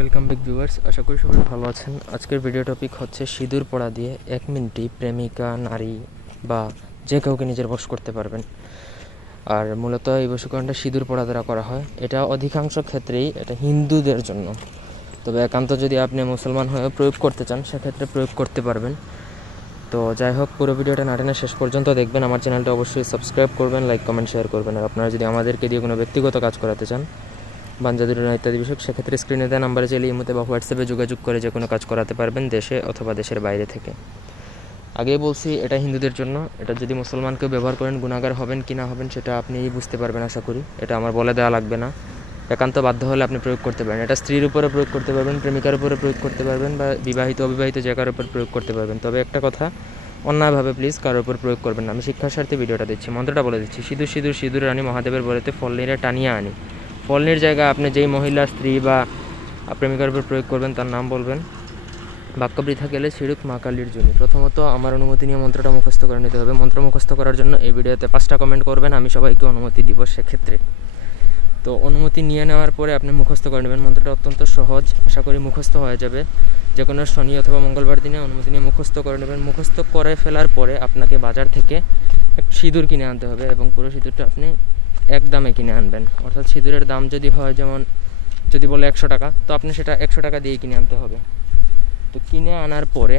Welcome back viewers, আশা করি সবাই ভালো আছেন। আজকের ভিডিও টপিক হচ্ছে সিঁদুর পড়া দিয়ে 1 মিনিটেই প্রেমিকা, নারী বা যে কাউকে নিজের বশ করতে পারবেন। আর মূলত এই বশীকরণটা সিঁদুর পড়া দ্বারা করা হয়। এটা অধিকাংশ ক্ষেত্রেই এটা হিন্দুদের জন্য, তবে একান্ত যদি আপনি মুসলমান হয়ে প্রয়োগ করতে চান সেক্ষেত্রে প্রয়োগ করতে পারবেন। তো যাই হোক, পুরো ভিডিওটা না টেনে শেষ পর্যন্ত দেখবেন। আমার চ্যানেলটা অবশ্যই সাবস্ক্রাইব করবেন, লাইক কমেন্ট শেয়ার করবেন। আর আপনারা যদি আমাদেরকে দিয়ে কোনো ব্যক্তিগত কাজ করাতে চান, বাঞ্জাদুরনা ইত্যাদি বিষয়ক, সেক্ষেত্রে স্ক্রিনে দেওয়া নাম্বারে চাইলে ইমোতে বা হোয়াটসঅ্যাপে যোগাযোগ করে যে কোনো কাজ করাতে পারবেন, দেশে অথবা দেশের বাইরে থেকে। আগেই বলছি, এটা হিন্দুদের জন্য। এটা যদি মুসলমানকেও ব্যবহার করেন গুনাহগার হবেন কি না হবেন সেটা আপনিই বুঝতে পারবেন আশা করি। এটা আমার বলে দেওয়া লাগবে না, একান্ত বাধ্য হলে আপনি প্রয়োগ করতে পারেন। এটা স্ত্রীর উপরে প্রয়োগ করতে পারবেন, প্রেমিকার উপরে প্রয়োগ করতে পারবেন, বা বিবাহিত অবিবাহিত যে কারোর উপর প্রয়োগ করতে পারবেন। তবে একটা কথা, অন্যায়ভাবে প্লিজ কারোর উপর প্রয়োগ করবেন না। আমি শিক্ষার স্বার্থে ভিডিওটা দিচ্ছি, মন্ত্রটা বলে দিচ্ছি। সিঁদুর সিঁদুর সিঁদুর রানী মহাদেবের বলেতে ফল নিরে টানিয়া আনি। ফলনির জায়গায় আপনি যেই মহিলা, স্ত্রী বা প্রেমিকার উপর প্রয়োগ করবেন তার নাম বলবেন। বাক্য বৃথা গেলে ছিড়ুক মা কালীর জনি। প্রথমত আমার অনুমতি নিয়ে মন্ত্রটা মুখস্থ করে নিতে হবে। মন্ত্র মুখস্থ করার জন্য এই ভিডিওতে 5টা কমেন্ট করবেন, আমি সবাইকে অনুমতি দিব সেক্ষেত্রে। তো অনুমতি নিয়ে নেওয়ার পরে আপনি মুখস্থ করে নেবেন। মন্ত্রটা অত্যন্ত সহজ, আশা করি মুখস্থ হয়ে যাবে। যে কোনো শনি অথবা মঙ্গলবার দিনে অনুমতি নিয়ে মুখস্থ করে নেবেন। মুখস্থ করে ফেলার পরে আপনাকে বাজার থেকে একটু সিঁদুর কিনে আনতে হবে, এবং পুরো সিঁদুরটা আপনি এক দামে কিনে আনবেন। অর্থাৎ সিঁদুরের দাম যদি হয়, যেমন যদি বলে 100 টাকা, তো আপনি সেটা 100 টাকা দিয়ে কিনে আনতে হবে। তো কিনে আনার পরে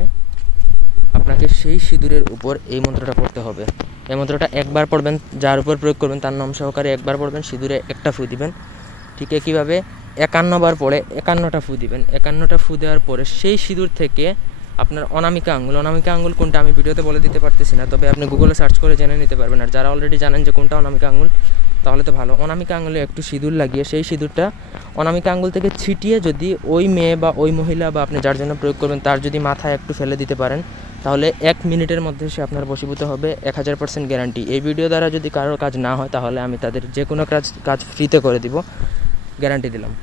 আপনাকে সেই সিঁদুরের উপর এই মন্ত্রটা পড়তে হবে। এই মন্ত্রটা একবার পড়বেন, যার উপর প্রয়োগ করবেন তার নাম সহকারে একবার পড়বেন, সিঁদুরে একটা ফু দিবেন। ঠিক একইভাবে 51 বার পরে 51টা ফু দিবেন। 51টা ফু দেওয়ার পরে সেই সিঁদুর থেকে আপনার অনামিকা আঙ্গুল কোনটা আমি ভিডিওতে বলে দিতে পারতেছি না, তবে আপনি গুগলে সার্চ করে জেনে নিতে পারবেন। আর যারা অলরেডি জানেন যে কোনটা অনামিকা আঙ্গুল, তাহলে তো ভালো। অনামিকা আঙ্গুলে একটু সিঁদুর লাগিয়ে সেই সিঁদুরটা অনামিকা আঙ্গুল থেকে ছিটিয়ে যদি ওই মেয়ে বা ওই মহিলা বা আপনি যার জন্য প্রয়োগ করবেন তার যদি মাথায় একটু ফেলে দিতে পারেন, তাহলে 1 মিনিটের মধ্যে সে আপনার বশীভূত হবে। 1000% গ্যারান্টি। এই ভিডিও দ্বারা যদি কারোর কাজ না হয়, তাহলে আমি তাদের যে কোনো কাজ ফ্রিতে করে দিব, গ্যারান্টি দিলাম।